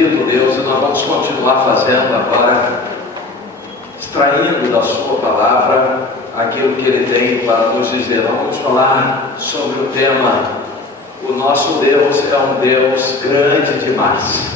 bendito Deus, e nós vamos continuar fazendo agora, extraindo da sua palavra aquilo que Ele tem para nos dizer. Vamos falar sobre o tema: o nosso Deus é um Deus grande demais.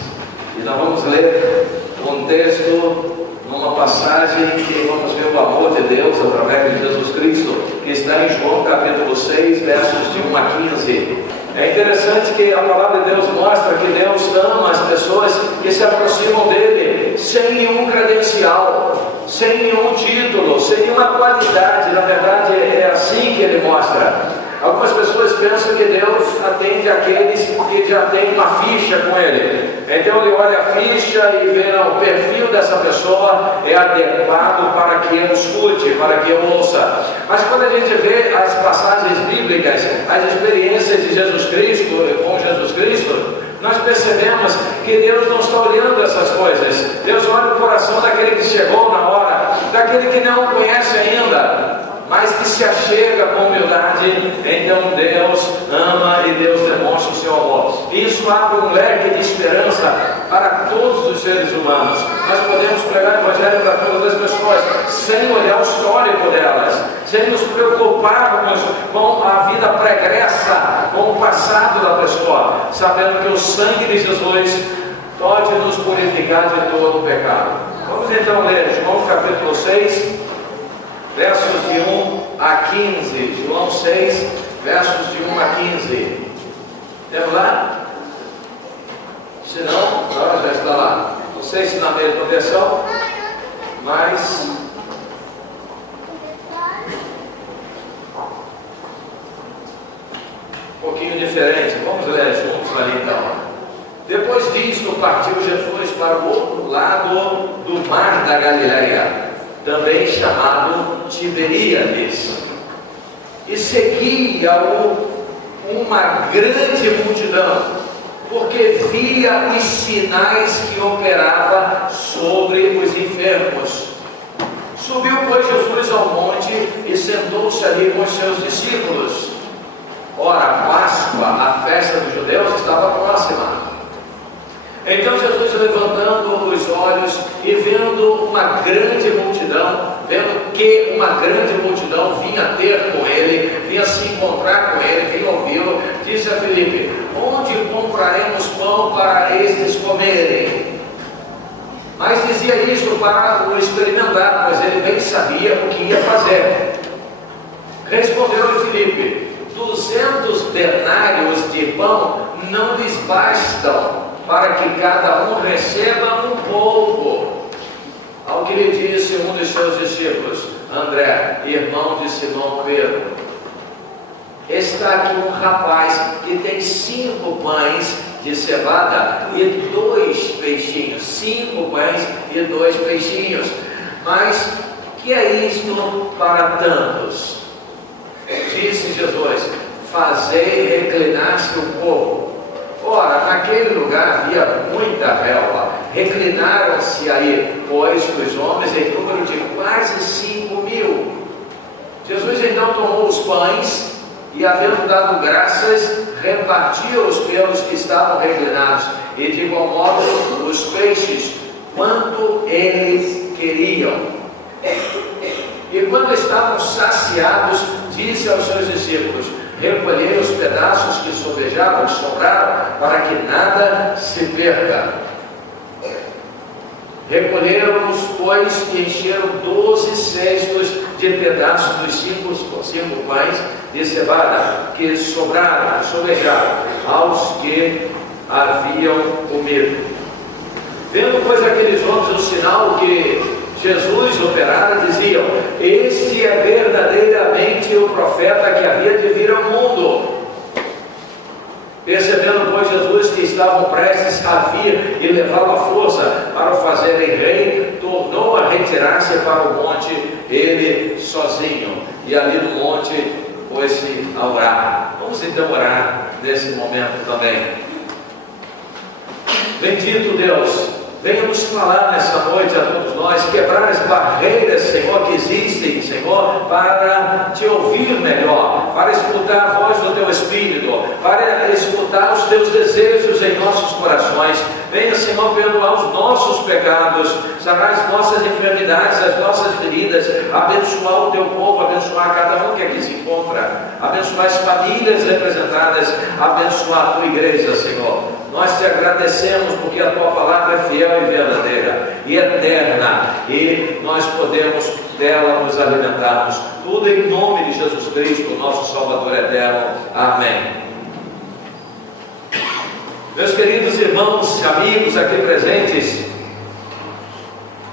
E nós vamos ler um texto, numa passagem que vamos ver o amor de Deus através de Jesus Cristo, que está em João capítulo 6, versos de 1 a 15. É interessante que a palavra de Deus mostra que Deus ama as pessoas que se aproximam dele sem nenhum credencial, sem nenhum título, sem nenhuma qualidade. Na verdade é assim que ele mostra. Algumas pessoas pensam que Deus atende aqueles que já têm uma ficha com Ele. Então ele olha a ficha e vê o perfil dessa pessoa é adequado para que eu escute, para que eu ouça. Mas quando a gente vê as passagens bíblicas, as experiências de Jesus Cristo, com Jesus Cristo, nós percebemos que Deus não está olhando essas coisas. Deus olha o coração daquele que chegou na hora, daquele que não conhece ainda, mas que se achega com humildade. Então Deus ama e Deus demonstra o seu amor. Isso abre um leque de esperança para todos os seres humanos. Nós podemos pregar o Evangelho para todas as pessoas, sem olhar o histórico delas, sem nos preocuparmos com a vida pregressa, com o passado da pessoa, sabendo que o sangue de Jesus pode nos purificar de todo o pecado. Vamos então ler João capítulo 6, versos de 1 a 15. João 6, versos de 1 a 15. Temos lá? Se não, já está lá. Não sei se na meia de proteção, mas um pouquinho diferente. Vamos ler juntos ali então. Depois disto, partiu Jesus para o outro lado do mar da Galileia, também chamado Tiberíades, e seguia-o uma grande multidão, porque via os sinais que operava sobre os enfermos. Subiu, pois, Jesus ao monte e sentou-se ali com os seus discípulos. Ora, a Páscoa, a festa dos judeus, estava próxima. Então Jesus, levantando os olhos e vendo uma grande multidão, vendo que uma grande multidão vinha ter com ele, vinha se encontrar com ele, vinha ouvi-lo, disse a Filipe: onde compraremos pão para estes comerem? Mas dizia isto para o experimentar, pois ele bem sabia o que ia fazer. Respondeu-lhe Filipe: 200 denários de pão não lhes bastam para que cada um receba um pouco. Ao que lhe disse um dos seus discípulos, André, irmão de Simão Pedro: está aqui um rapaz que tem 5 pães de cevada e 2 peixinhos. 5 pães e 2 peixinhos. Mas que é isto para tantos? Disse Jesus: fazei reclinar-se um pouco. Ora, naquele lugar havia muita relva. Reclinaram-se aí, pois, os homens em número de quase 5.000. Jesus então tomou os pães e, havendo dado graças, repartiu-os pelos que estavam reclinados, e de igual modo os peixes, quanto eles queriam. E quando estavam saciados, disse aos seus discípulos: recolhei os pedaços que sobejavam, que sobraram, para que nada se perca. Recolheram-os, pois, e encheram 12 cestos de pedaços dos 5 pães de cevada que sobraram, sobejaram, aos que haviam comido. Vendo, pois, aqueles homens o sinal que Jesus operara, diziam: este é verdadeiramente o profeta que havia de vir ao mundo. Percebendo, pois, Jesus que estavam prestes a vir e levá-lo à força para o fazerem rei, tornou a retirar-se para o monte, ele sozinho, e ali no monte pôs-se a orar. Vamos então orar nesse momento também. Bendito Deus, venha nos falar nessa noite a todos nós, quebrar as barreiras, Senhor, que existem, Senhor, para te ouvir melhor, para escutar a voz do Teu Espírito, para escutar os Teus desejos em nossos corações. Venha, Senhor, perdoar os nossos pecados, sarar as nossas enfermidades, as nossas feridas, abençoar o teu povo, abençoar cada um que aqui se encontra, abençoar as famílias representadas, abençoar a tua igreja, Senhor. Nós te agradecemos porque a tua palavra é fiel e verdadeira e eterna, e nós podemos dela nos alimentarmos. Tudo em nome de Jesus Cristo, nosso Salvador eterno. Amém. Meus queridos irmãos, amigos aqui presentes,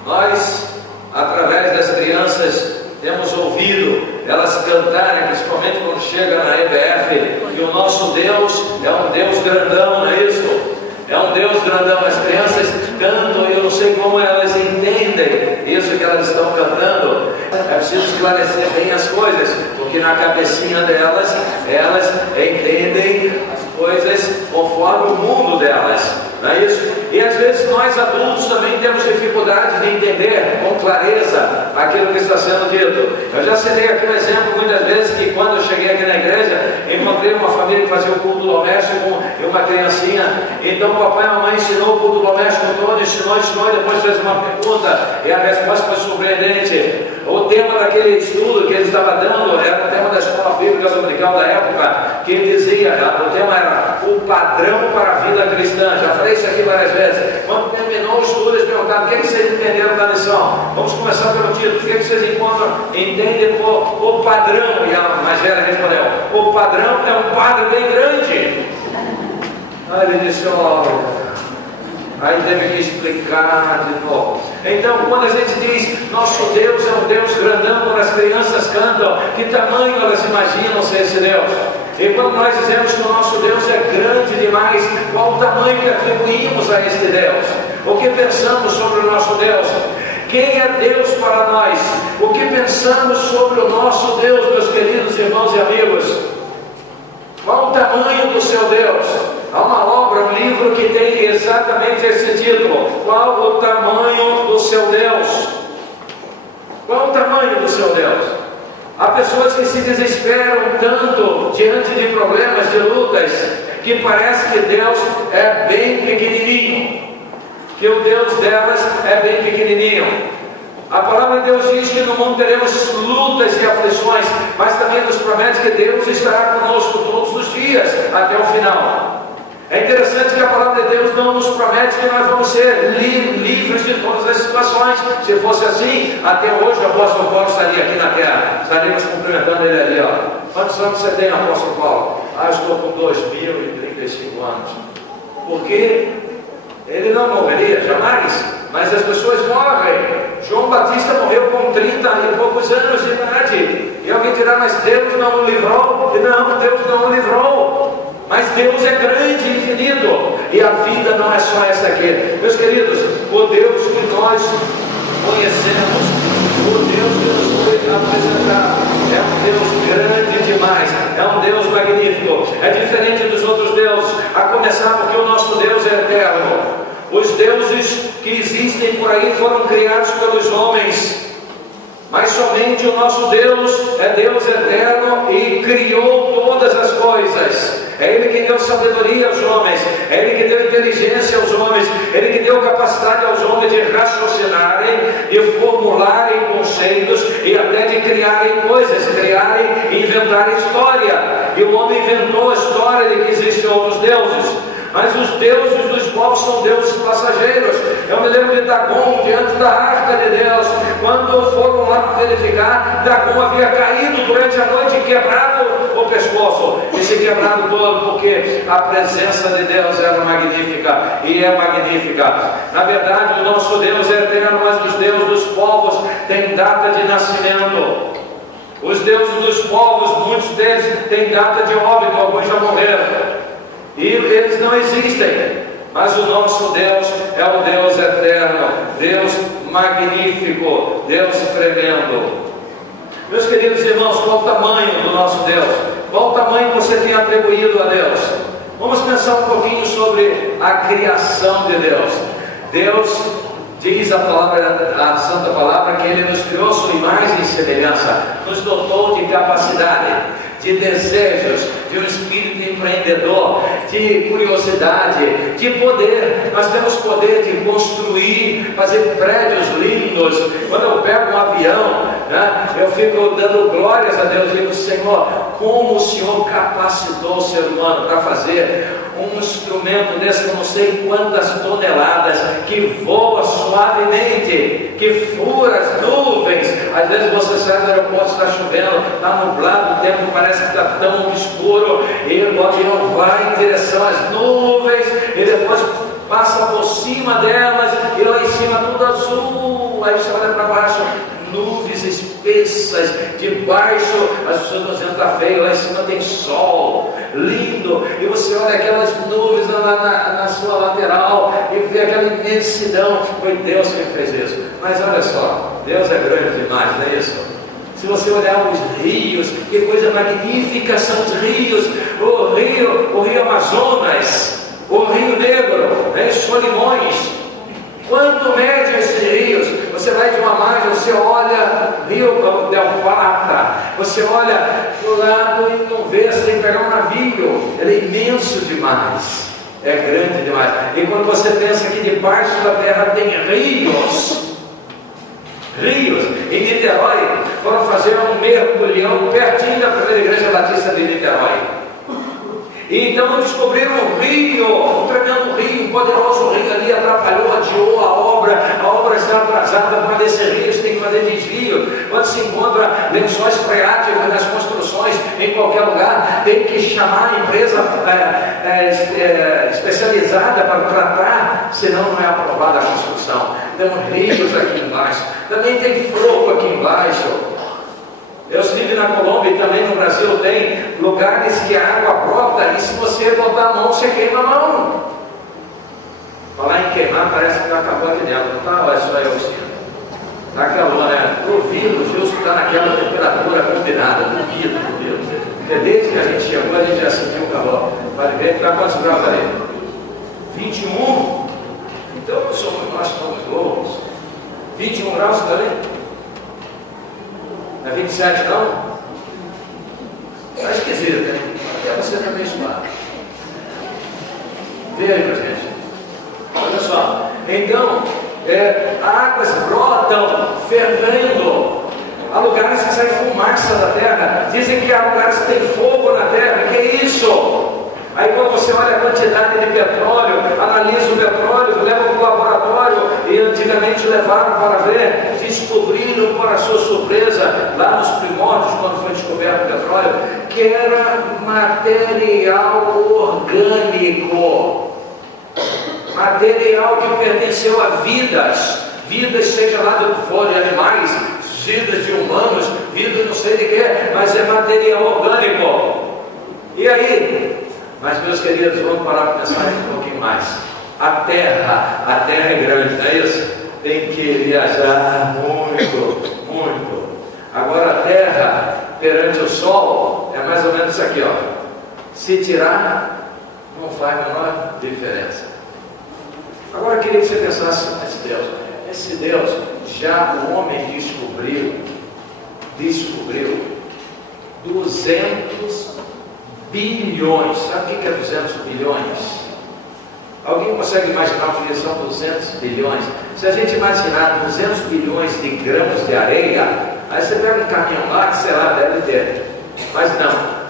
nós, através das crianças, temos ouvido elas cantarem, principalmente quando chega na EBF, que o nosso Deus é um Deus grandão, não é isso? É um Deus grandão. As crianças cantam e eu não sei como elas entendem isso que elas estão cantando. É preciso esclarecer bem as coisas, porque na cabecinha delas, elas entendem as coisas conforme o mundo delas, não é isso? E às vezes nós adultos também temos dificuldade de entender com clareza aquilo que está sendo dito. Eu já citei aqui um exemplo muitas vezes que quando eu cheguei aqui na igreja, encontrei uma família que fazia o culto doméstico e uma criancinha. Então o papai e a mamãe ensinou o culto doméstico todo, ensinou, e depois fez uma pergunta e a resposta foi surpreendente. O tema daquele estudo que ele estava dando era o tema da escola bíblica dominical da época, que dizia, o tema era o padrão para a vida cristã. Já falei isso aqui várias vezes. Quando terminou o estudo, eles perguntaram: o que vocês entenderam da lição? Vamos começar pelo título. O que vocês entendem por o padrão? E a mais velha respondeu: o padrão é um quadro bem grande. Aí ele disse: aí teve que explicar de novo. Então, quando a gente diz nosso Deus é um Deus grandão, quando as crianças cantam, que tamanho elas imaginam ser esse Deus? E quando nós dizemos que o nosso Deus é grande demais, qual o tamanho que atribuímos a este Deus? O que pensamos sobre o nosso Deus? Quem é Deus para nós? O que pensamos sobre o nosso Deus, meus queridos irmãos e amigos? Qual o tamanho do seu Deus? Há uma obra, um livro que tem exatamente esse título: qual o tamanho do seu Deus? Qual o tamanho do seu Deus? Há pessoas que se desesperam tanto diante de problemas, de lutas, que parece que Deus é bem pequenininho, que o Deus delas é bem pequenininho. A palavra de Deus diz que no mundo teremos lutas e aflições, mas também nos promete que Deus estará conosco todos os dias até o final. É interessante que a palavra de Deus não nos promete que nós vamos ser livres de todas as situações. Se fosse assim, até hoje o apóstolo Paulo estaria aqui na terra. Estaríamos cumprimentando ele ali, ó. Quantos anos você tem, apóstolo Paulo? Estou com 2035 anos. Porque ele não morreria jamais, mas as pessoas morrem. João Batista morreu com 30 e poucos anos de idade. E alguém dirá: mas Deus não o livrou? Não, Deus não o livrou. Mas Deus é grande e infinito, e a vida não é só essa aqui. Meus queridos, o Deus que nós conhecemos, o Deus que nos foi apresentado, é um Deus grande demais, é um Deus magnífico, é diferente dos outros deuses, a começar porque o nosso Deus é eterno. Os deuses que existem por aí foram criados pelos homens, mas somente o nosso Deus é Deus eterno e criou todas as coisas. É Ele que deu sabedoria aos homens, é Ele que deu inteligência aos homens, Ele que deu capacidade aos homens de raciocinarem, de formularem conceitos e até de criarem coisas, criarem e inventarem história. E o homem inventou a história de que existem outros deuses. Mas os deuses dos povos são deuses passageiros. Eu me lembro de Dagon diante da arca de Deus. Quando foram lá verificar, Dagon havia caído durante a noite e quebrado o pescoço. E se quebrado todo, porque a presença de Deus era magnífica e é magnífica. Na verdade, o nosso Deus é eterno, mas os deuses dos povos têm data de nascimento. Os deuses dos povos, muitos deles têm data de óbito, alguns já morreram. E eles não existem, mas o nosso Deus é o Deus eterno, Deus magnífico, Deus tremendo. Meus queridos irmãos, qual o tamanho do nosso Deus? Qual o tamanho que você tem atribuído a Deus? Vamos pensar um pouquinho sobre a criação de Deus. Deus diz a Santa Palavra que Ele nos criou sua imagem e semelhança, nos dotou de capacidade, de desejos, de um espírito empreendedor, de curiosidade, de poder. Nós temos poder de construir, fazer prédios lindos. Quando eu pego um avião, né, eu fico dando glórias a Deus, digo: Senhor, como o Senhor capacitou o ser humano para fazer um instrumento desse, eu não sei quantas toneladas, que voa suavemente, que fura as nuvens. Às vezes você sai do aeroporto, está chovendo, está nublado, o tempo parece que está tão escuro, e o avião vai em direção às nuvens, e depois passa por cima delas, e lá em cima tudo azul. Aí você olha para baixo, nuvens espessas, debaixo as pessoas estão dizendo: está feio, lá em cima tem sol, lindo, e você olha aquelas nuvens na sua lateral e vê aquela imensidão. Foi Deus que fez isso. Mas olha só, Deus é grande demais, não é isso? Se você olhar os rios, que coisa magnífica são os rios, o rio Amazonas, o Rio Negro, né, Solimões. Quanto medem esses rios? Você vai de uma margem, você olha Rio del Plata, você olha do lado e não vê, você tem que pegar um navio. Ele é imenso demais, é grande demais. E quando você pensa que debaixo da terra tem rios, em Niterói, foram fazer um mergulhão pertinho da primeira igreja batista de Niterói. E então descobriram um rio, um tremendo rio, um poderoso rio ali, atrapalhou, adiou a obra está atrasada. Para descer rio, você tem que fazer desvio. Quando se encontra lençóis freáticos nas construções, em qualquer lugar, tem que chamar a empresa especializada para tratar, senão não é aprovada a construção. Tem rios aqui embaixo, também tem fogo aqui embaixo. Eu estive na Colômbia e também no Brasil tem lugares que a água brota e se você botar a mão, você queima a mão. Falar em queimar, parece que já acabou aqui dentro, não está? Olha só, eu sinto. Está calor, né? Duvido, o Gilson está naquela temperatura combinada. Duvido. Porque desde que a gente chegou, a gente já sentiu o calor. Vai ver, está quantos graus ali? 21? Então nós somos loucos. 21 graus também? Não é 27 não? Está esquisito, né? Até você também suar. Vê aí pra gente. Olha só. Então, águas brotam, fervendo. Há lugares que sai fumaça da terra. Dizem que há lugares que tem fogo na terra. Que é isso? Aí quando você olha a quantidade de petróleo, analisa o petróleo, leva para o laboratório, e antigamente levaram para ver, descobriram, para sua surpresa, lá nos primórdios, quando foi descoberto o petróleo, que era material orgânico, material que pertenceu a vidas, seja lá do fora de animais, vidas de humanos, vidas não sei de que, mas é material orgânico. E aí? Mas, meus queridos, vamos parar para pensar um pouquinho mais. A terra é grande, não é isso? Tem que viajar muito. Agora a terra perante o sol é mais ou menos isso aqui, ó. Se tirar, não faz a menor diferença. Agora eu queria que você pensasse nesse Deus. Esse Deus, já o homem descobriu 200 bilhões. Sabe o que é 200 bilhões? Alguém consegue imaginar o que são 200 bilhões? Se a gente imaginar 200 bilhões de grãos de areia, aí você pega um caminhão lá que, sei lá, deve ter. Mas não.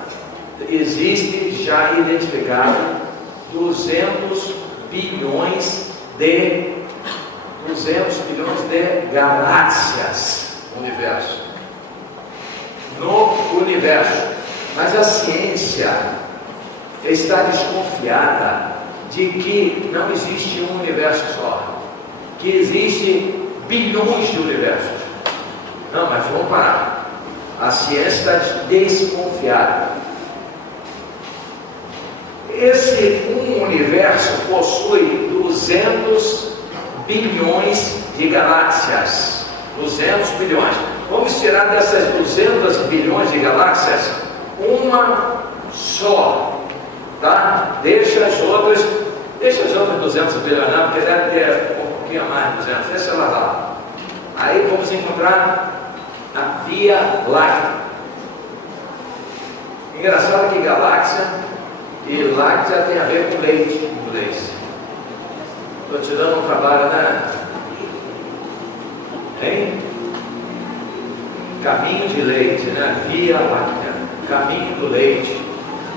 Existe já identificado 200 bilhões de galáxias no universo. No universo. Mas a ciência está desconfiada de que não existe um universo só, que existe bilhões de universos. Não, mas vamos parar. A ciência está desconfiada. Esse universo possui 200 bilhões de galáxias. 200 bilhões. Vamos tirar dessas 200 bilhões de galáxias uma só, tá? Deixa as outras 200 bilhões, não, porque deve ter um pouquinho mais de 200, deixa ela lá. Aí vamos encontrar a Via Láctea. Engraçado que galáxia E láctea tem a ver com leite em inglês. Estou te dando um trabalho, né? Hein? Caminho de leite, né? Via Láctea, caminho do leite.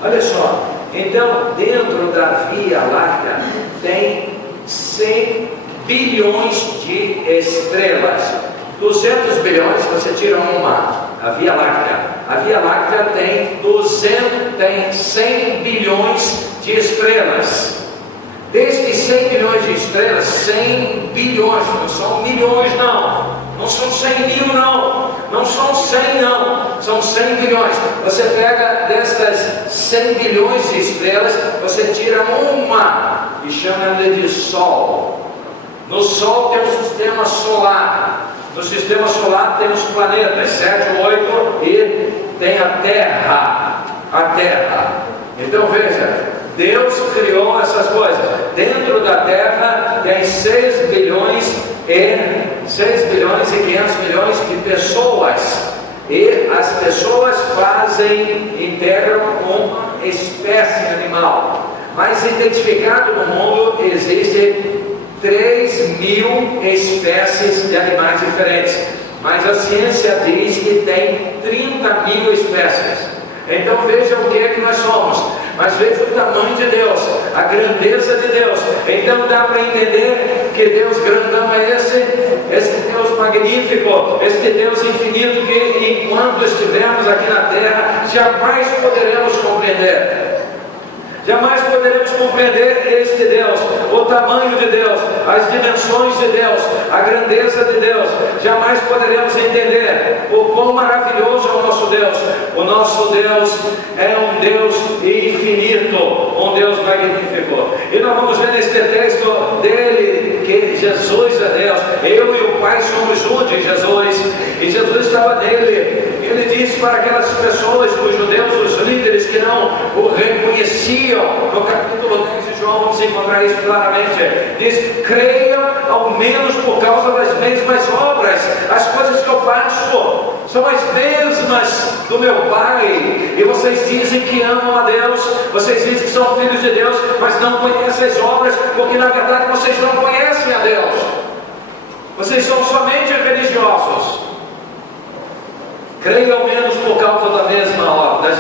Olha só, então dentro da Via Láctea tem 100 bilhões de estrelas. 200 bilhões, você tira uma, a Via Láctea. A Via Láctea tem 100 bilhões de estrelas. Desses 100 bilhões de estrelas, 100 bilhões, não são milhões não são 100 mil não são 100 não, são 100 bilhões. Você pega dessas 100 bilhões de estrelas, você tira uma e chama ela de Sol. No Sol tem o sistema solar, no sistema solar tem os planetas, 7, 8 e tem a Terra. Então veja, Deus criou essas coisas. Dentro da Terra tem 6 bilhões e 500 milhões de pessoas. E as pessoas integram uma espécie animal. Mas identificado no mundo existe 3.000 espécies de animais diferentes. Mas a ciência diz que tem 30.000 espécies. Então veja o que é que nós somos. Mas veja o tamanho de Deus, a grandeza de Deus. Então dá para entender que Deus grandão é esse Deus magnífico, este Deus infinito, que enquanto estivermos aqui na terra, jamais poderemos compreender. Jamais poderemos compreender este Deus, o tamanho de Deus, as dimensões de Deus, a grandeza de Deus. Jamais poderemos entender o quão maravilhoso é o nosso Deus. O nosso Deus é um Deus infinito, um Deus magnífico. E nós vamos ver neste texto dele que Jesus é Deus. Eu e o Pai somos um de Jesus, e Jesus estava nele. Ele disse para aquelas pessoas, os judeus, os líderes que não o reconheciam, no capítulo 10 de João vamos encontrar isso claramente. Diz: creiam ao menos por causa das mesmas obras. As coisas que eu faço são as mesmas do meu Pai. E vocês dizem que amam a Deus, vocês dizem que são filhos de Deus, mas não conhecem as obras, porque na verdade vocês não conhecem a Deus. Vocês são somente religiosos. Creio ao menos por causa das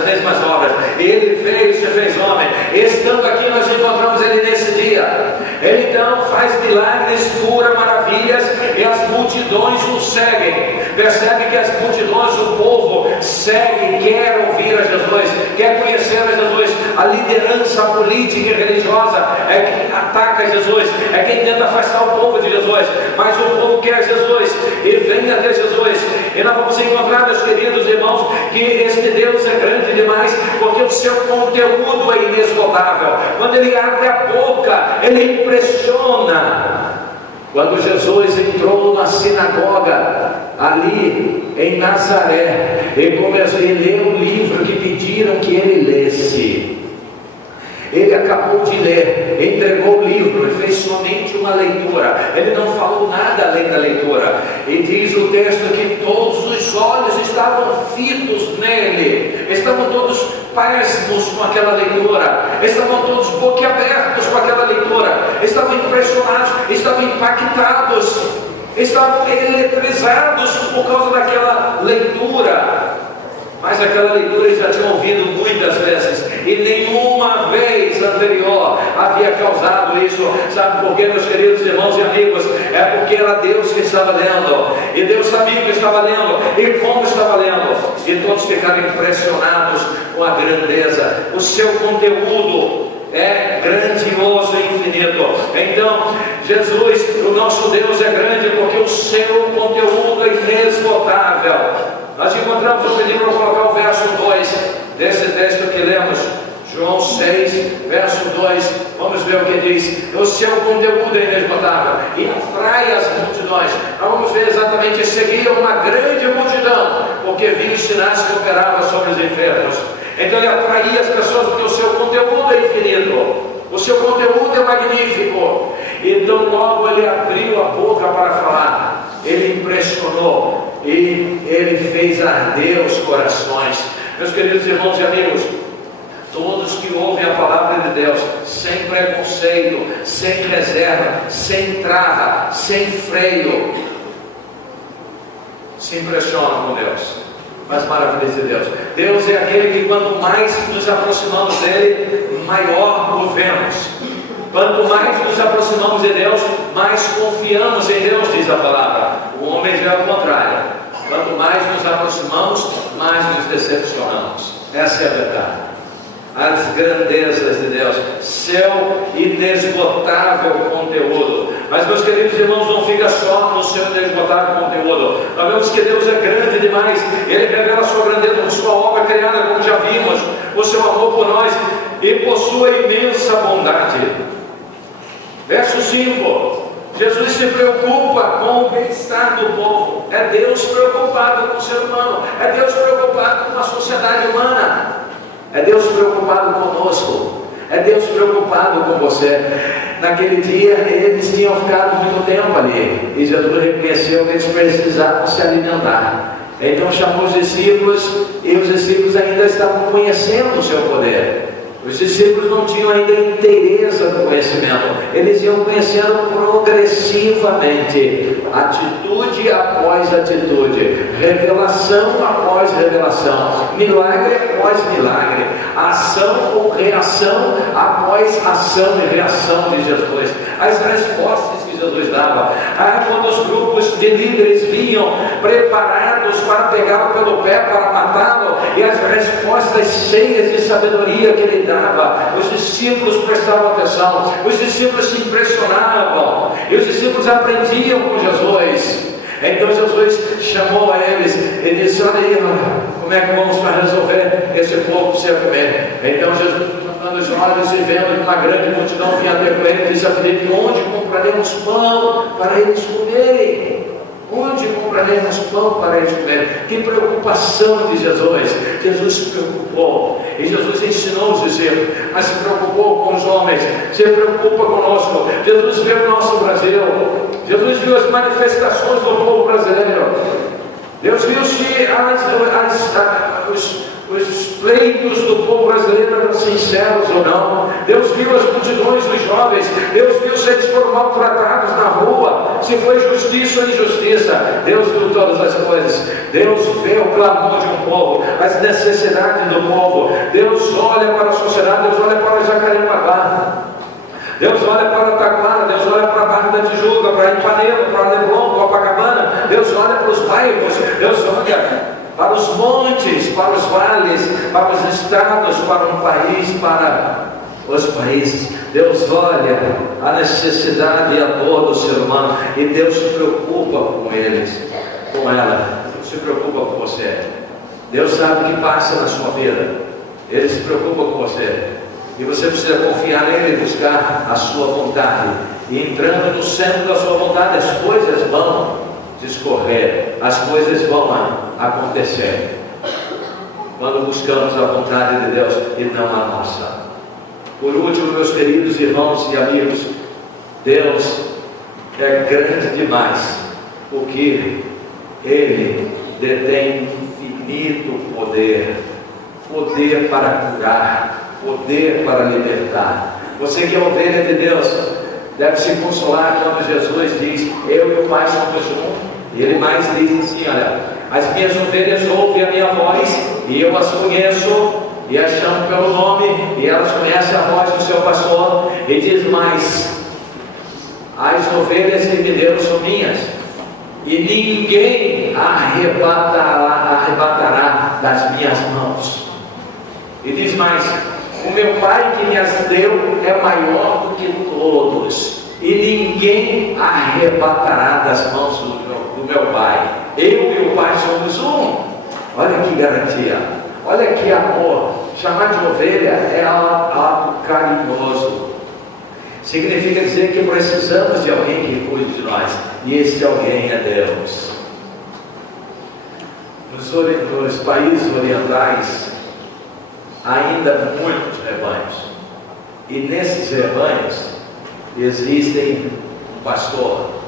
mesmas obras. Ele veio e se fez homem. Estando aqui, nós encontramos ele nesse dia. Ele então faz milagres, cura maravilhas, e as multidões o seguem. Percebe que as multidões, o povo, segue, quer ouvir a Jesus, quer conhecer a Jesus. A liderança política e religiosa é quem ataca Jesus, é quem tenta afastar o povo de Jesus. Mas o povo quer Jesus e vem até Jesus. E nós vamos encontrar, meus queridos irmãos, que este Deus é grande demais, porque o seu conteúdo é inesgotável. Quando ele abre a boca, ele impressiona. Quando Jesus entrou na sinagoga, ali em Nazaré, ele começou a ler o livro que pediram que ele lesse. Ele acabou de ler, entregou o livro e fez somente uma leitura. Ele não falou nada além da leitura. E diz o texto que todos os olhos estavam fitos nele, estavam todos pasmos com aquela leitura, estavam todos boquiabertos com aquela leitura, estavam impressionados, estavam impactados, estavam eletrizados por causa daquela leitura. Mas aquela leitura eles já tinham ouvido muitas vezes, e nenhuma vez anterior havia causado isso. Sabe por quê, meus queridos irmãos e amigos? É porque era Deus que estava lendo, e Deus sabia que estava lendo, e como estava lendo, e todos ficaram impressionados com a grandeza. O seu conteúdo é grandioso e infinito. Então, Jesus, o nosso Deus, é grande porque o seu conteúdo é inesgotável. Nós encontramos o período para colocar o verso 2 desse texto que lemos, João 6, verso 2. Vamos ver o que diz. O seu conteúdo é inesgotável e atrai as multidões. Nós vamos ver exatamente: seguia uma grande multidão, porque vinha os sinais que operavam sobre os enfermos. Então ele atraía as pessoas porque o seu conteúdo é infinito, o seu conteúdo é magnífico. Então logo ele abriu a boca para falar, ele impressionou e ele fez arder os corações. Meus queridos irmãos e amigos, Todos que ouvem a palavra de Deus, sem preconceito, sem reserva, sem trava, sem freio, se impressionam com Deus. Mas maravilhas de Deus. Deus é aquele que quanto mais nos aproximamos dele, maior o vemos. Quanto mais nos aproximamos de Deus, mais confiamos em Deus, diz a palavra. O homem já é o contrário. Quanto mais nos aproximamos, mais nos decepcionamos. Essa é a verdade. As grandezas de Deus, seu inesgotável conteúdo. Mas, meus queridos irmãos, não fica só no seu inesgotável conteúdo. Nós vemos que Deus é grande demais. Ele revela a sua grandeza com sua obra criada, como já vimos, o seu amor por nós e por sua imensa bondade. Verso 5: Jesus se preocupa com o bem-estar do povo. É Deus preocupado com o ser humano. É Deus preocupado com a sociedade humana. É Deus preocupado conosco. É Deus preocupado com você. Naquele dia eles tinham ficado muito tempo ali, e Jesus reconheceu que eles precisavam se alimentar. Então chamou os discípulos, e os discípulos ainda estavam conhecendo o seu poder. Os discípulos não tinham ainda inteireza do conhecimento. Eles iam conhecendo progressivamente, atitude após atitude, revelação após revelação, milagre após milagre, ação ou reação após ação e reação de Jesus. As respostas que Jesus dava. Quando os grupos de líderes vinham preparados para pegá-lo pelo pé, para matá-lo, e as respostas cheias de sabedoria que ele dava, os discípulos prestavam atenção, os discípulos se impressionavam, e os discípulos aprendiam com Jesus. Então Jesus chamou a eles e disse: olha aí, como é que vamos para resolver esse povo que você comer? Então Jesus, levantando os olhos e vendo que uma grande multidão vinha até com ele, disse a Filipe: onde compraremos pão para eles comerem? Onde compraremos pão para eles comerem? Que preocupação de Jesus! Jesus se preocupou, e Jesus ensinou os discípulos, mas se preocupou com os homens, se preocupa conosco. Jesus viu o nosso Brasil, Jesus viu as manifestações do povo brasileiro, Deus viu se os pleitos do povo brasileiro eram sinceros ou não. Deus viu as multidões dos jovens. Deus viu se eles foram maltratados na rua, se foi justiça ou injustiça. Deus viu todas as coisas. Deus vê o clamor de um povo, as necessidades do povo. Deus olha para a sociedade, Deus olha para Jacarepaguá, Deus olha para Taquara, Deus olha para a Barra da Tijuca, para Ipanema, para Leblon, Copacabana. Deus olha para os bairros, Deus olha para os montes, para os vales, para os estados, para um país, para os países. Deus olha a necessidade e a dor do ser humano, e Deus se preocupa com eles, com ela. Deus se preocupa com você. Deus sabe o que passa na sua vida. Ele se preocupa com você, e você precisa confiar nele e buscar a sua vontade. E entrando no centro da sua vontade, as coisas vão discorrer, as coisas vão acontecer, quando buscamos a vontade de Deus e não a nossa. Por último, meus queridos irmãos e amigos, Deus é grande demais, porque Ele detém infinito poder, poder para curar, poder para libertar. Você que é ovelha de Deus deve se consolar quando Jesus diz: eu e o Pai somos um. E ele mais diz assim: olha, as minhas ovelhas ouvem a minha voz, e eu as conheço, e as chamo pelo nome, e elas conhecem a voz do seu pastor. E diz mais: as ovelhas que me deu são minhas, e ninguém arrebatará das minhas mãos. E diz mais: o meu Pai que me as deu é maior do que todos, e ninguém arrebatará das mãos do meu Pai. Eu e o Pai somos um. Olha que garantia, olha que amor. Chamar de ovelha é algo carinhoso. Significa dizer que precisamos de alguém que cuide de nós, e esse alguém é Deus. Nos países orientais ainda muitos rebanhos, e nesses rebanhos existem um pastor.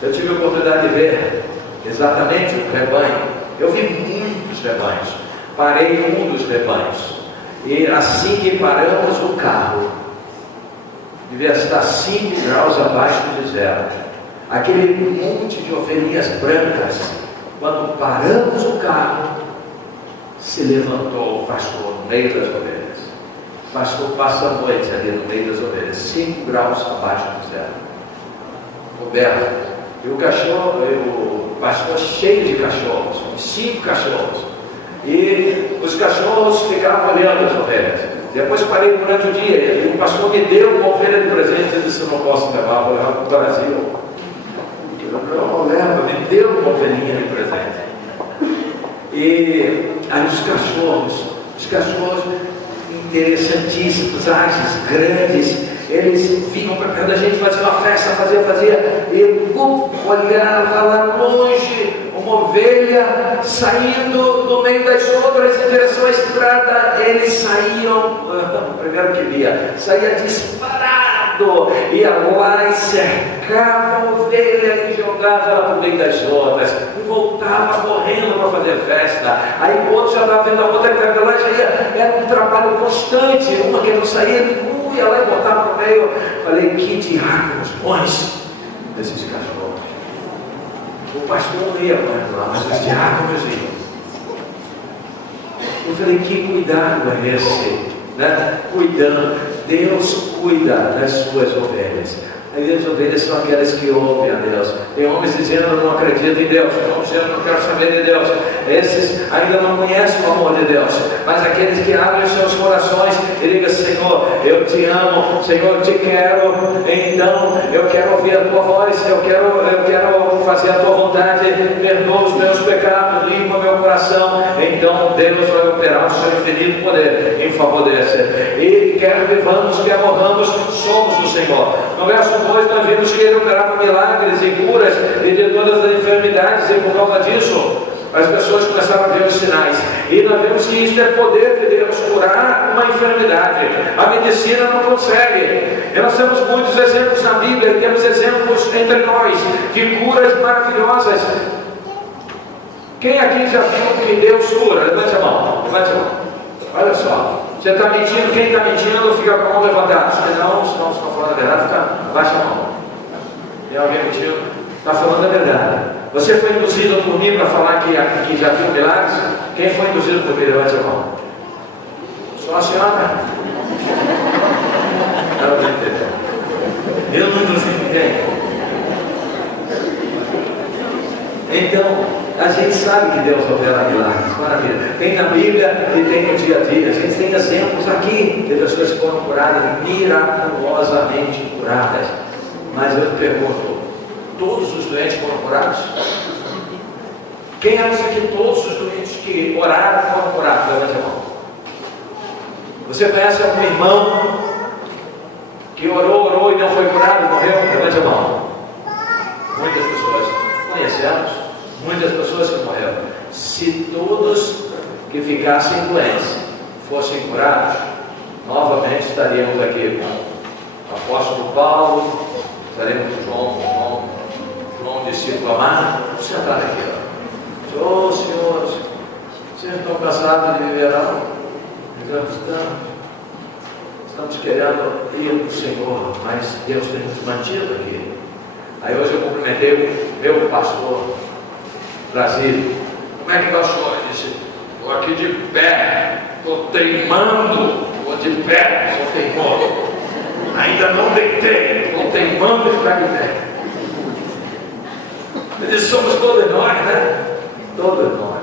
Eu tive a oportunidade de ver exatamente o rebanho. Eu vi muitos rebanhos, parei em um dos rebanhos, E assim que paramos o carro, devia estar 5 graus abaixo de zero. Aquele monte de ovelhinhas brancas, quando paramos o carro, se levantou o pastor no meio das ovelhas. O pastor passa a noite ali no meio das ovelhas, 5 graus abaixo de zero. Roberto, e o cachorro, o pastor cheio de cachorros, 5 cachorros. E os cachorros ficavam olhando as ovelhas. Depois parei durante o dia, e o pastor me deu uma ovelha de presente. Eu disse: eu não posso levar, vou levar para o Brasil. Não, leva, me deu uma ovelhinha de presente. E aí os cachorros interessantíssimos, ágeis, grandes, eles vinham para perto da gente, faziam uma festa, fazia, e olhava lá longe, uma ovelha saindo do meio das outras em direção à estrada. Eles saíam, primeiro que via, saía disparado, ia lá e cercava a ovelha e jogava ela no meio das outras, e voltava correndo para fazer festa. Aí o outro já estava vendo a outra que estava lá, era um trabalho constante, uma que não saía, ia lá e botava no meio. Falei: que diáconos bons desses cachorros. O pastor não ia lá, mas os diáconos iam. Eu falei: que cuidado é esse, né? Cuidando. Deus cuida das suas ovelhas. As ovelhas são aquelas que ouvem a Deus. Tem homens dizendo: eu não acredito em Deus. Tem homens dizendo: eu não quero saber de Deus. Esses ainda não conhecem o amor de Deus. Mas aqueles que abrem os seus corações e digam: Senhor, eu te amo, Senhor, eu te quero, então eu quero ouvir a tua voz, eu quero fazer a tua vontade, perdoa os meus pecados, limpa meu coração. Então Deus vai operar o seu infinito poder em favor desse. E quer vivamos, quer morramos, somos do Senhor. No verso 2 nós vimos que Ele operava milagres e curas e de todas as enfermidades, e por causa disso as pessoas começaram a ver os sinais. E nós vemos que isso é poder de Deus, curar uma enfermidade. A medicina não consegue. E nós temos muitos exemplos na Bíblia, e temos exemplos entre nós de curas maravilhosas. Quem aqui já viu que Deus cura? Levante a mão, levante a mão. Olha só, você está mentindo, quem está mentindo fica com a mão levantada. Se não estão falando a verdade, abaixa a mão. Tem alguém mentindo? Está falando a verdade. Você foi induzido por mim para falar que já viu milagres? Quem foi induzido por mim? Levante a mão. Só a senhora? Eu não induzi ninguém. Então, a gente sabe que Deus opera milagres, maravilha. Tem na Bíblia e tem no dia a dia. A gente tem exemplos aqui de pessoas que foram curadas, miraculosamente curadas. Mas eu te pergunto: todos os doentes foram curados? Quem acha que todos os doentes que oraram foram curados? Levante a mão. Você conhece algum irmão que orou e não foi curado, morreu? Levante a mão. Muitas pessoas conhecemos, muitas pessoas que morreram. Se todos que ficassem doentes fossem curados, novamente estaríamos aqui com o apóstolo Paulo, estaremos com João discípulo amado, sentado aqui, ó. Oh, senhores, vocês estão cansados de viver não? Estamos querendo ir para o Senhor, mas Deus tem nos mantido aqui. Aí hoje eu cumprimentei o meu pastor Brasília. Como é que está o senhor? Ele disse: estou aqui de pé, estou teimando, estou de pé, sou teimoso. Ainda não deitei, estou teimando e ficar de pé. Ele disse: somos todos nós, né? Todos nós.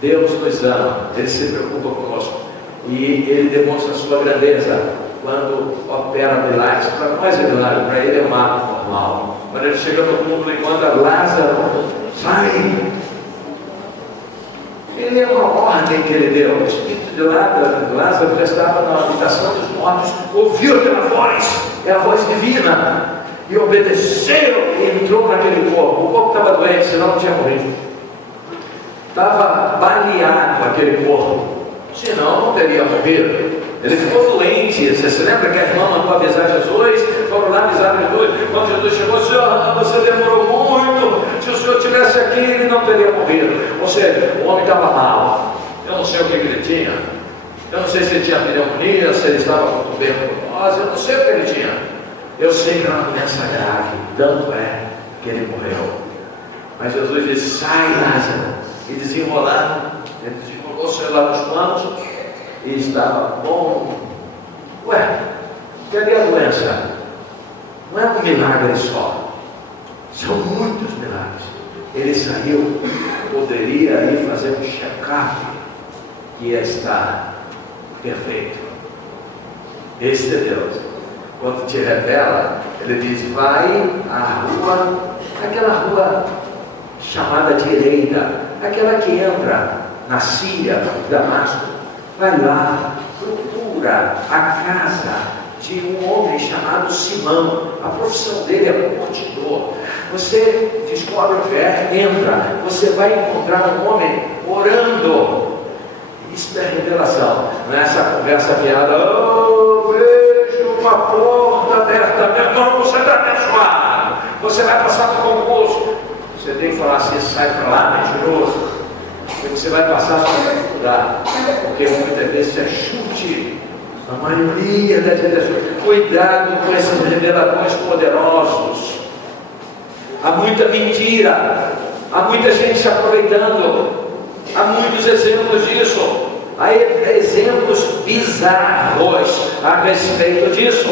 Deus nos ama, Ele se preocupa conosco. E Ele demonstra a sua grandeza quando opera milagres. Para nós é milagre, para Ele é um ato normal. Quando Ele chega no mundo e manda Lázaro, sai. Ele é uma ordem que Ele deu. O espírito de Lázaro já estava na habitação dos mortos, ouviu aquela voz, é a voz divina, e obedeceu e entrou naquele corpo. O corpo estava doente, senão não tinha morrido. Estava baleado aquele corpo, senão não teria morrido. Ele ficou doente. Você se lembra que a irmã mandou avisar Jesus? Foram lá avisar Jesus. Quando Jesus chegou: Senhor, você demorou muito. Se o Senhor estivesse aqui, ele não teria morrido. Ou seja, o homem estava mal. Eu não sei o que ele tinha. Eu não sei se ele tinha pneumonia, se ele estava com tuberculose, eu não sei o que ele tinha. Eu sei que era uma doença grave, tanto é que ele morreu. Mas Jesus disse: sai, Lázaro. E desenrolando, ele desenrolou o celular nos planos e estava bom. Ué, cadê a doença? Não é um milagre só, são muitos milagres. Ele saiu, poderia ir fazer um check-up e ia estar perfeito. Esse é Deus. Quando te revela, ele diz: vai à rua, aquela rua chamada direita, aquela que entra na Síria, Damasco. Vai lá, procura a casa de um homem chamado Simão. A profissão dele é curtidor. Você descobre o pé, entra, você vai encontrar um homem orando. Isso é revelação. Nessa conversa fiada: eu vejo uma porta aberta, meu irmão, você está abençoado, você vai passar por concurso. Você tem que falar assim: sai para lá, mentiroso, porque você vai passar só para estudar, porque muitas vezes é chute. A maioria das vezes, cuidado com esses reveladores poderosos. Há muita mentira, há muita gente se aproveitando, há muitos exemplos disso. Há exemplos bizarros a respeito disso.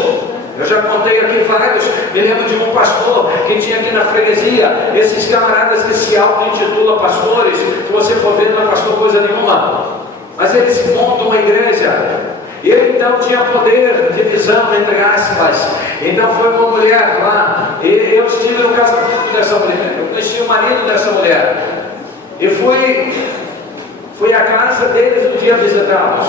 Eu já contei aqui vários. Me lembro de um pastor que tinha aqui na freguesia, esses camaradas que se auto-intitulam pastores, que você for ver, não é pastor coisa nenhuma, mas eles montam uma igreja. Ele então tinha poder de visão, entre aspas. Então foi uma mulher lá, e eu estive no casamento dessa mulher, eu conheci o marido dessa mulher, e fui à casa deles um dia visitá-los.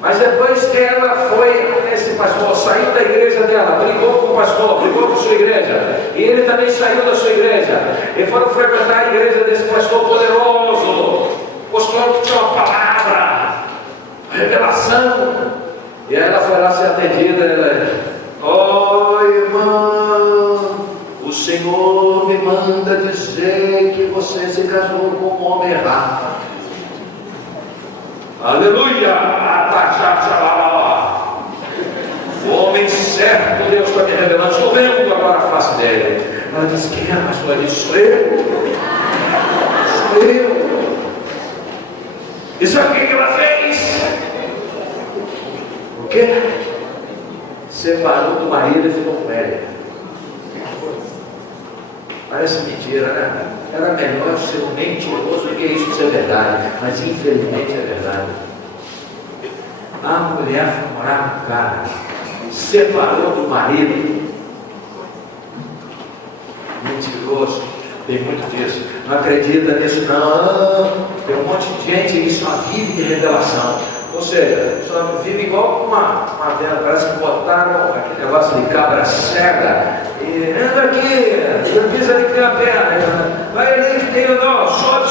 Mas depois que ela foi, esse pastor saiu da igreja dela, brigou com o pastor, brigou com sua igreja, e ele também saiu da sua igreja, e foram frequentar a igreja desse pastor poderoso, pastor que tinha uma palavra, revelação. E aí ela foi lá ser atendida, irmão, o Senhor me manda dizer que você se casou com um homem errado. Aleluia! O homem certo, Deus está me revelando, estou vendo agora a face dele. Ela disse: quem é a pastora? Ele disse: sou eu. Sou eu. E sabe o que ela fez? O quê? Separou do marido e ficou com ele. Parece mentira, né? Era melhor ser um mentiroso do que isso ser verdade, mas infelizmente é verdade. A mulher foi morar com o cara, separou do marido. Mentiroso, tem muito disso. Não acredita nisso, não. Tem um monte de gente que só vive de revelação. Ou seja, só vive igual uma vela, parece que botaram aquele negócio de cabra cega. E anda aqui, pisa ali com a perna, vai ali que tem o nó, sobe.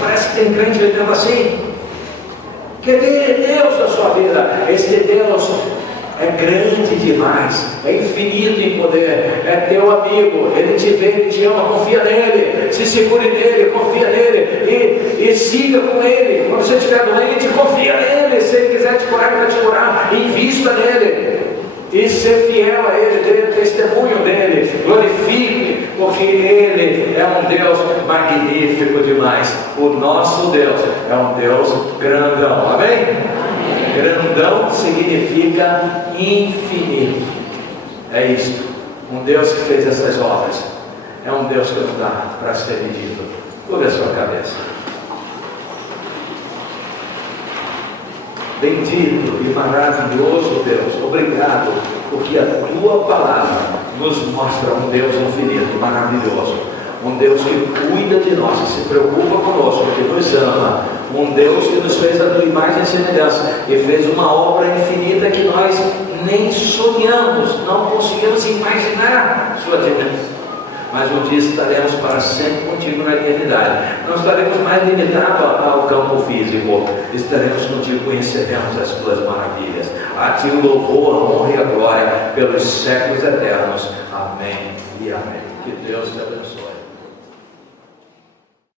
Parece que tem crente vivendo assim. Quem é Deus na sua vida? Esse Deus é grande demais, é infinito em poder, é teu amigo, ele te vê, ele te ama, confia nele, se segure nele, confia nele e siga com ele. Quando você estiver doente, confia nele. Se ele quiser te curar, ele vai te curar. Invista nele e ser fiel a ele, dê testemunho dele, glorifique, porque ele é um Deus magnífico demais. O nosso Deus é um Deus grandão, amém? Grandão significa infinito. É isto. Um Deus que fez essas obras. É um Deus que não dá para ser medido. Curva a sua cabeça. Bendito e maravilhoso Deus, obrigado, porque a tua palavra nos mostra um Deus infinito, maravilhoso. Um Deus que cuida de nós, que se preocupa conosco, que nos ama. Um Deus que nos fez a tua imagem e semelhança e fez uma obra infinita que nós nem sonhamos, não conseguimos imaginar sua dimensão. Mas um dia estaremos para sempre contigo na eternidade. Não estaremos mais limitados ao campo físico. Estaremos contigo, conheceremos as tuas maravilhas. A ti o louvor, a honra e a glória pelos séculos eternos. Amém e amém. Que Deus te abençoe.